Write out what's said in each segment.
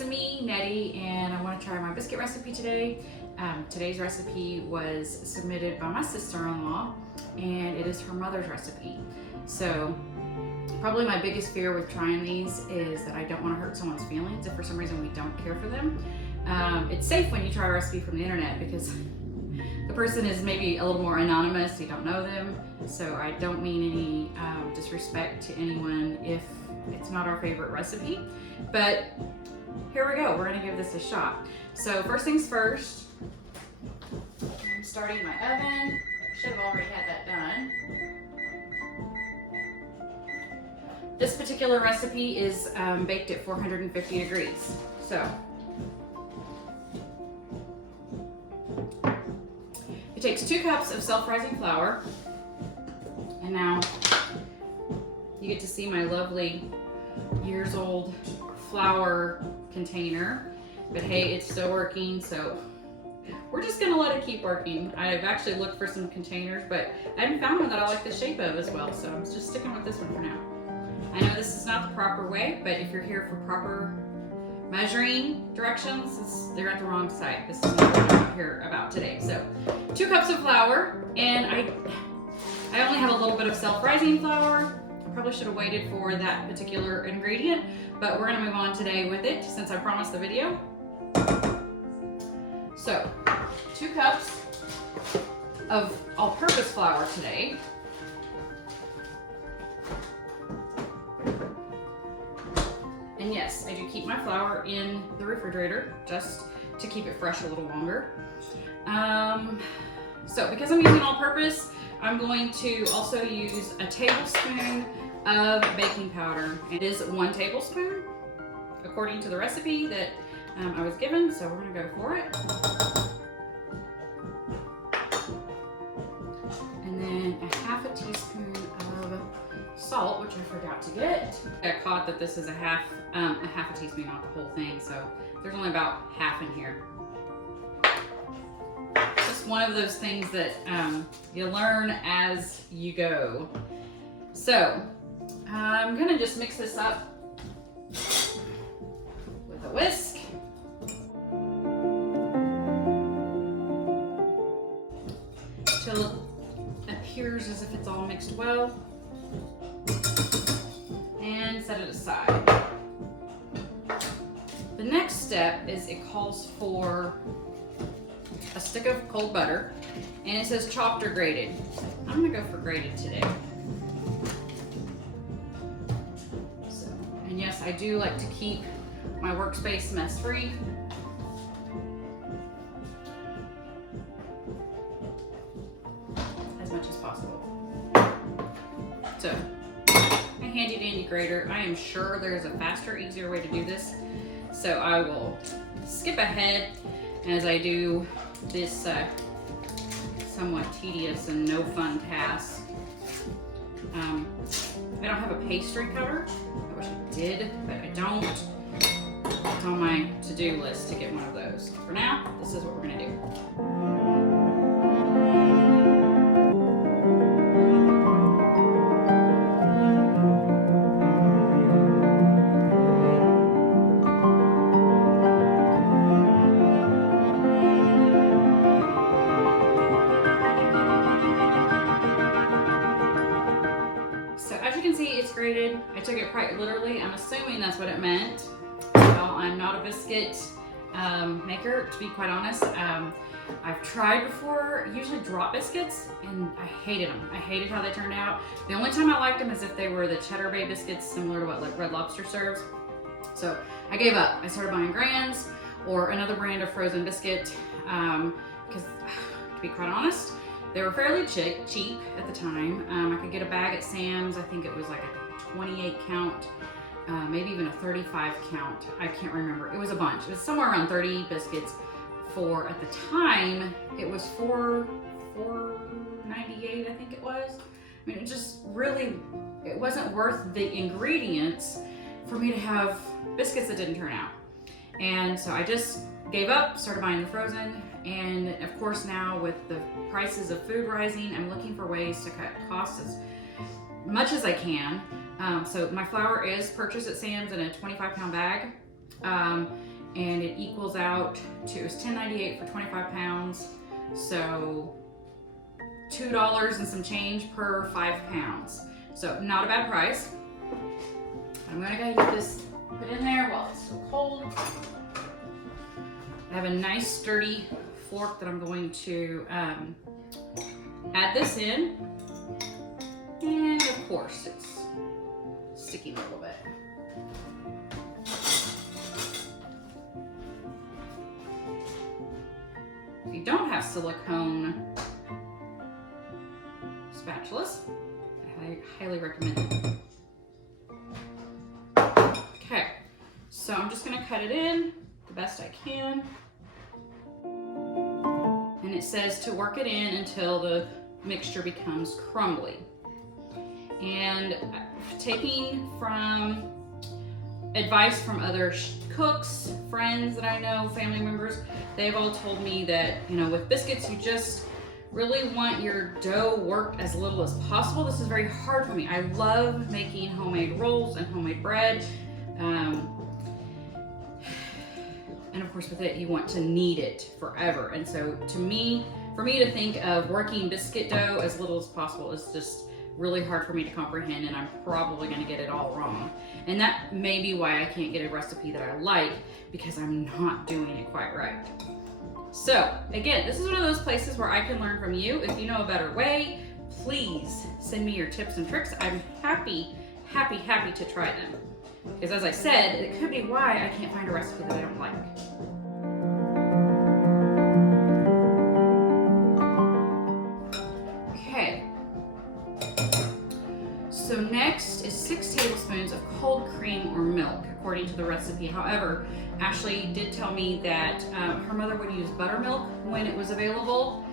it's me, Nettie, and I want to try my biscuit recipe today. Today's recipe was submitted by my sister-in-law, and it is her mother's recipe. So probably my biggest fear with trying these is that I don't want to hurt someone's feelings if for some reason we don't care for them. It's safe when you try a recipe from the internet because the person is maybe a little more anonymous, you don't know them, so I don't mean any disrespect to anyone if it's not our favorite recipe, but here we go, we're gonna give this a shot. So first things first, I'm starting my oven. Should have already had that done. This particular recipe is baked at 450 degrees, so it takes 2 cups of self-rising flour, and now you get to see my lovely years-old flour container, but hey, it's still working, so we're just gonna let it keep working. I've actually looked for some containers, but I haven't found one that I like the shape of as well, so I'm just sticking with this one for now. I know this is not the proper way, but if you're here for proper measuring directions, they're at the wrong site. This is not what I'm here about today. So 2 cups of flour, and I only have a little bit of self-rising flour. I probably should have waited for that particular ingredient, but we're gonna move on today with it since I promised the video. So 2 cups of all-purpose flour today. And yes, I do keep my flour in the refrigerator just to keep it fresh a little longer. So because I'm using all-purpose, I'm going to also use a tablespoon of baking powder. It is 1 tablespoon according to the recipe that I was given, so we're gonna go for it. And then a half a teaspoon of salt, which I forgot to get. I caught that this is a half a teaspoon, not the whole thing, so there's only about half in here. Just one of those things that you learn as you go. So I'm gonna just mix this up with a whisk. Till it appears as if it's all mixed well. And set it aside. The next step is it calls for a stick of cold butter, and it says chopped or grated. I'm gonna go for grated today. So, and yes, I do like to keep my workspace mess-free. As much as possible. So, my handy dandy grater. I am sure there's a faster, easier way to do this. So I will skip ahead as I do this somewhat tedious and no fun task. I don't have a pastry cutter. I wish I did, but I don't. It's on my to-do list to get one of those. For now, this is what we're gonna do. Grated. I took it quite literally. I'm assuming that's what it meant. Well, I'm not a biscuit maker, to be quite honest. I've tried before, usually drop biscuits, and I hated them. I hated how they turned out. The only time I liked them is if they were the Cheddar Bay biscuits, similar to what like Red Lobster serves. So I gave up. I started buying Grands or another brand of frozen biscuit because, to be quite honest, they were fairly cheap at the time. I could get a bag at Sam's. I think it was like a 28 count, maybe even a 35 count. I can't remember. It was a bunch. It was somewhere around 30 biscuits for, at the time, it was $4.98, I think it was. I mean, it just really, it wasn't worth the ingredients for me to have biscuits that didn't turn out. And so I just gave up, started buying the frozen. And of course now with the prices of food rising, I'm looking for ways to cut costs as much as I can. So my flour is purchased at Sam's in a 25-pound bag. and it equals out to, it was $10.98 for 25 pounds. So $2 and some change per 5 pounds. So not a bad price. I'm gonna go get this put in there while it's still cold. I have a nice sturdy fork that I'm going to add this in. And of course it's sticking a little bit. If you don't have silicone spatulas, I highly recommend it. Okay, so I'm just gonna cut it in the best I can. And it says to work it in until the mixture becomes crumbly. And taking from advice from other cooks, friends that I know, family members, they've all told me that, you know, with biscuits, you just really want your dough worked as little as possible. This is very hard for me. I love making homemade rolls and homemade bread. And of course with it, you want to knead it forever. And so to me, for me to think of working biscuit dough as little as possible is just really hard for me to comprehend, and I'm probably gonna get it all wrong. And that may be why I can't get a recipe that I like, because I'm not doing it quite right. So again, this is one of those places where I can learn from you. If you know a better way, please send me your tips and tricks. I'm happy to try them. Because as I said, it could be why I can't find a recipe that I don't like. Okay. So next is 6 tablespoons of cold cream or milk, according to the recipe. However, Ashley did tell me that her mother would use buttermilk when it was available.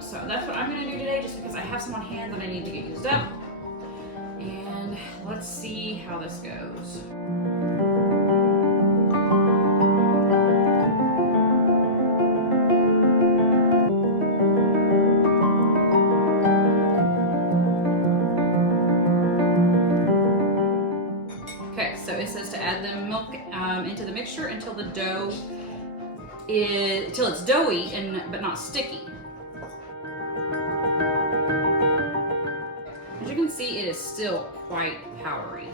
So that's what I'm gonna do today, just because I have some on hand that I need to get used up. And let's see how this goes. Okay, so it says to add the milk into the mixture until the dough until it's doughy but not sticky. As you can see, it is still quite powdery.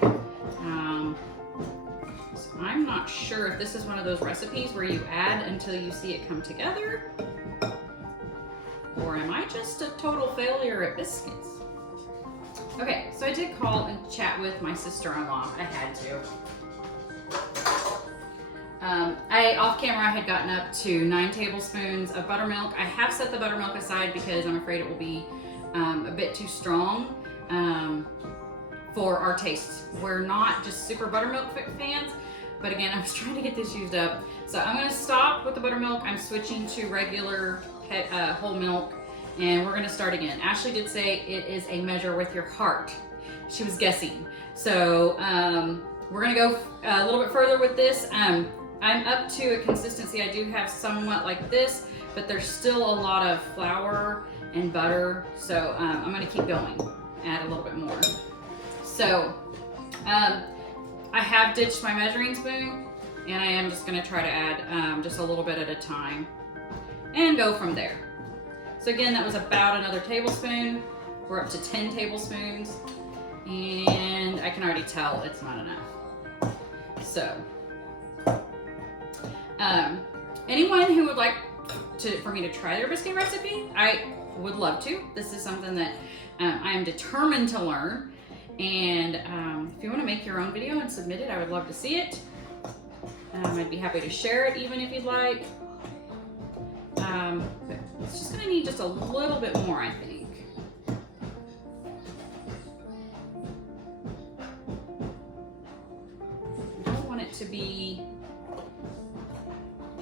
So I'm not sure if this is one of those recipes where you add until you see it come together, or am I just a total failure at biscuits? Okay, so I did call and chat with my sister-in-law. I had to. Off camera, I had gotten up to 9 tablespoons of buttermilk. I have set the buttermilk aside because I'm afraid it will be a bit too strong for our tastes. We're not just super buttermilk fans, but again, I was trying to get this used up. So I'm gonna stop with the buttermilk. I'm switching to regular whole milk, and we're gonna start again. Ashley did say it is a measure with your heart. She was guessing. So we're gonna go a little bit further with this. I'm up to a consistency. I do have somewhat like this, but there's still a lot of flour and butter. So I'm gonna keep going, add a little bit more. So I have ditched my measuring spoon, and I am just gonna try to add just a little bit at a time and go from there. So again, that was about another tablespoon. We're up to 10 tablespoons, and I can already tell it's not enough. So anyone who would like for me to try their biscuit recipe, I would love to. This is something that I am determined to learn. And if you want to make your own video and submit it, I would love to see it. I'd be happy to share it even if you'd like. But it's just going to need just a little bit more, I think. I don't want it to be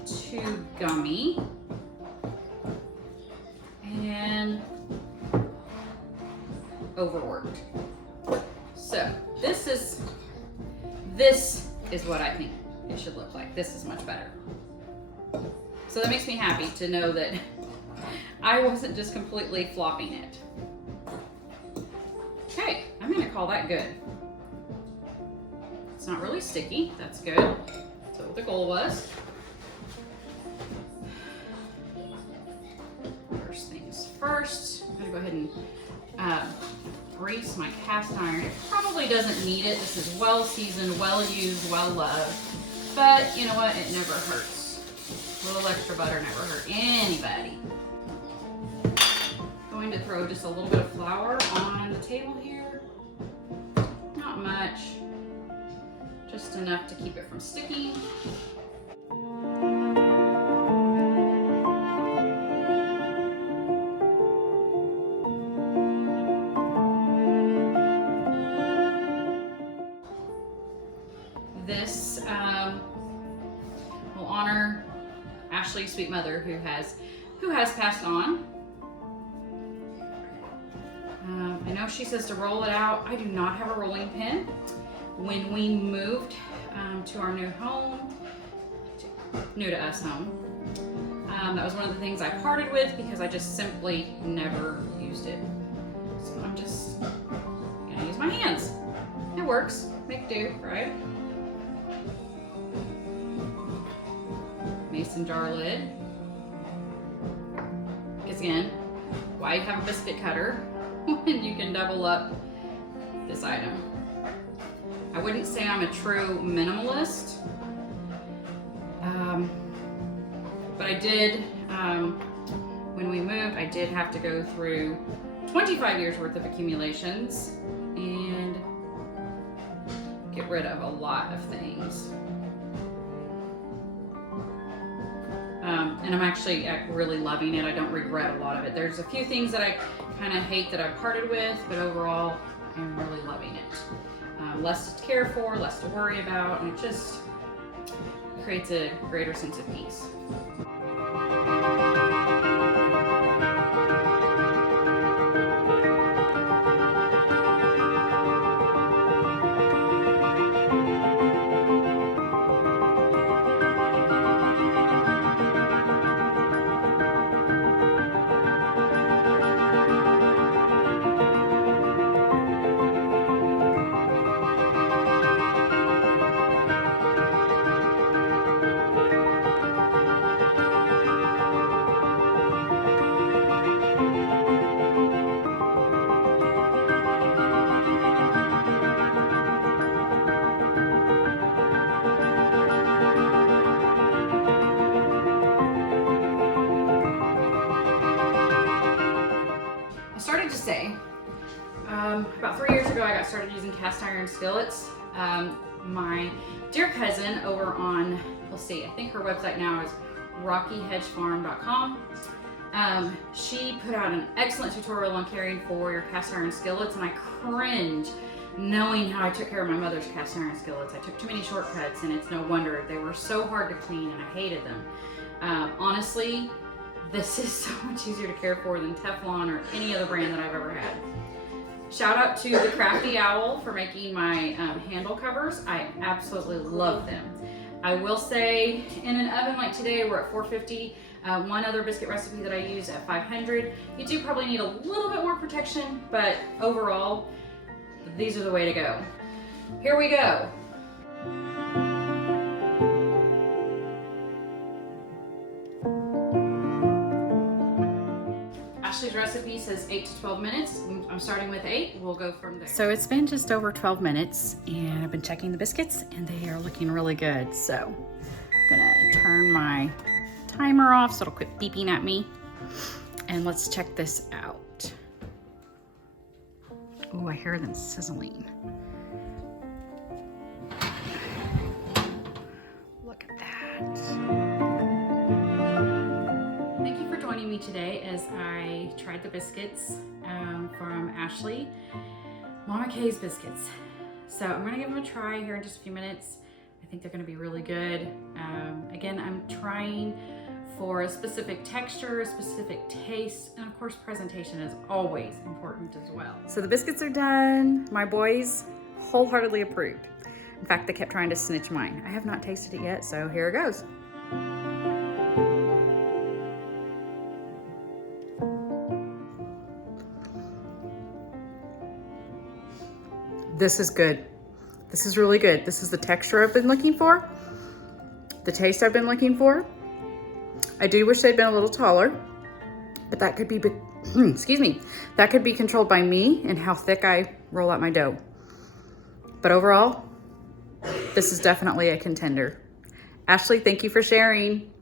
too gummy. And overworked. So this is what I think it should look like. This is much better. So that makes me happy to know that I wasn't just completely flopping it. Okay, I'm gonna call that good. It's not really sticky, that's good. That's what the goal was. first, I'm gonna go ahead and grease my cast iron. It probably doesn't need it. This is well seasoned, well used, well loved. But you know what? It never hurts. A little extra butter never hurt anybody. Going to throw just a little bit of flour on the table here. Not much. Just enough to keep it from sticking. This will honor Ashley's sweet mother who has passed on. I know she says to roll it out. I do not have a rolling pin. When we moved to our new home, new to us home, that was one of the things I parted with because I just simply never used it. So I'm just gonna use my hands. It works, make do, right? Mason jar lid. Because again, why have a biscuit cutter when you can double up this item? I wouldn't say I'm a true minimalist, but I did, when we moved, I did have to go through 25 years worth of accumulations and get rid of a lot of things. And I'm actually really loving it. I don't regret a lot of it. There's a few things that I kind of hate that I parted with, but overall, I'm really loving it. Less to care for, less to worry about, and it just creates a greater sense of peace. About 3 years ago, I got started using cast iron skillets. My dear cousin over on, let's see, I think her website now is rockyhedgefarm.com. She put out an excellent tutorial on caring for your cast iron skillets, and I cringe knowing how I took care of my mother's cast iron skillets. I took too many shortcuts, and it's no wonder. They were so hard to clean, and I hated them. Honestly, this is so much easier to care for than Teflon or any other brand that I've ever had. Shout out to the Crafty Owl for making my handle covers. I absolutely love them. I will say, in an oven like today, we're at 450. One other biscuit recipe that I use at 500. You do probably need a little bit more protection, but overall, these are the way to go. Here we go. Ashley's recipe says 8 to 12 minutes. I'm starting with 8. We'll go from there. So it's been just over 12 minutes and I've been checking the biscuits and they are looking really good. So I'm gonna turn my timer off so it'll quit beeping at me. And let's check this out. Oh, I hear them sizzling. Look at that. Thank you for joining me today as I tried the biscuits from Ashley, Mama K's Biscuits. So I'm gonna give them a try here in just a few minutes. I think they're gonna be really good. Again, I'm trying for a specific texture, a specific taste, and of course presentation is always important as well. So the biscuits are done. My boys wholeheartedly approved. In fact, they kept trying to snitch mine. I have not tasted it yet, so here it goes. This is good. This is really good. This is the texture I've been looking for, the taste I've been looking for. I do wish they'd been a little taller, but that could be excuse me, that could be controlled by me and how thick I roll out my dough. But overall, this is definitely a contender. Ashley, thank you for sharing.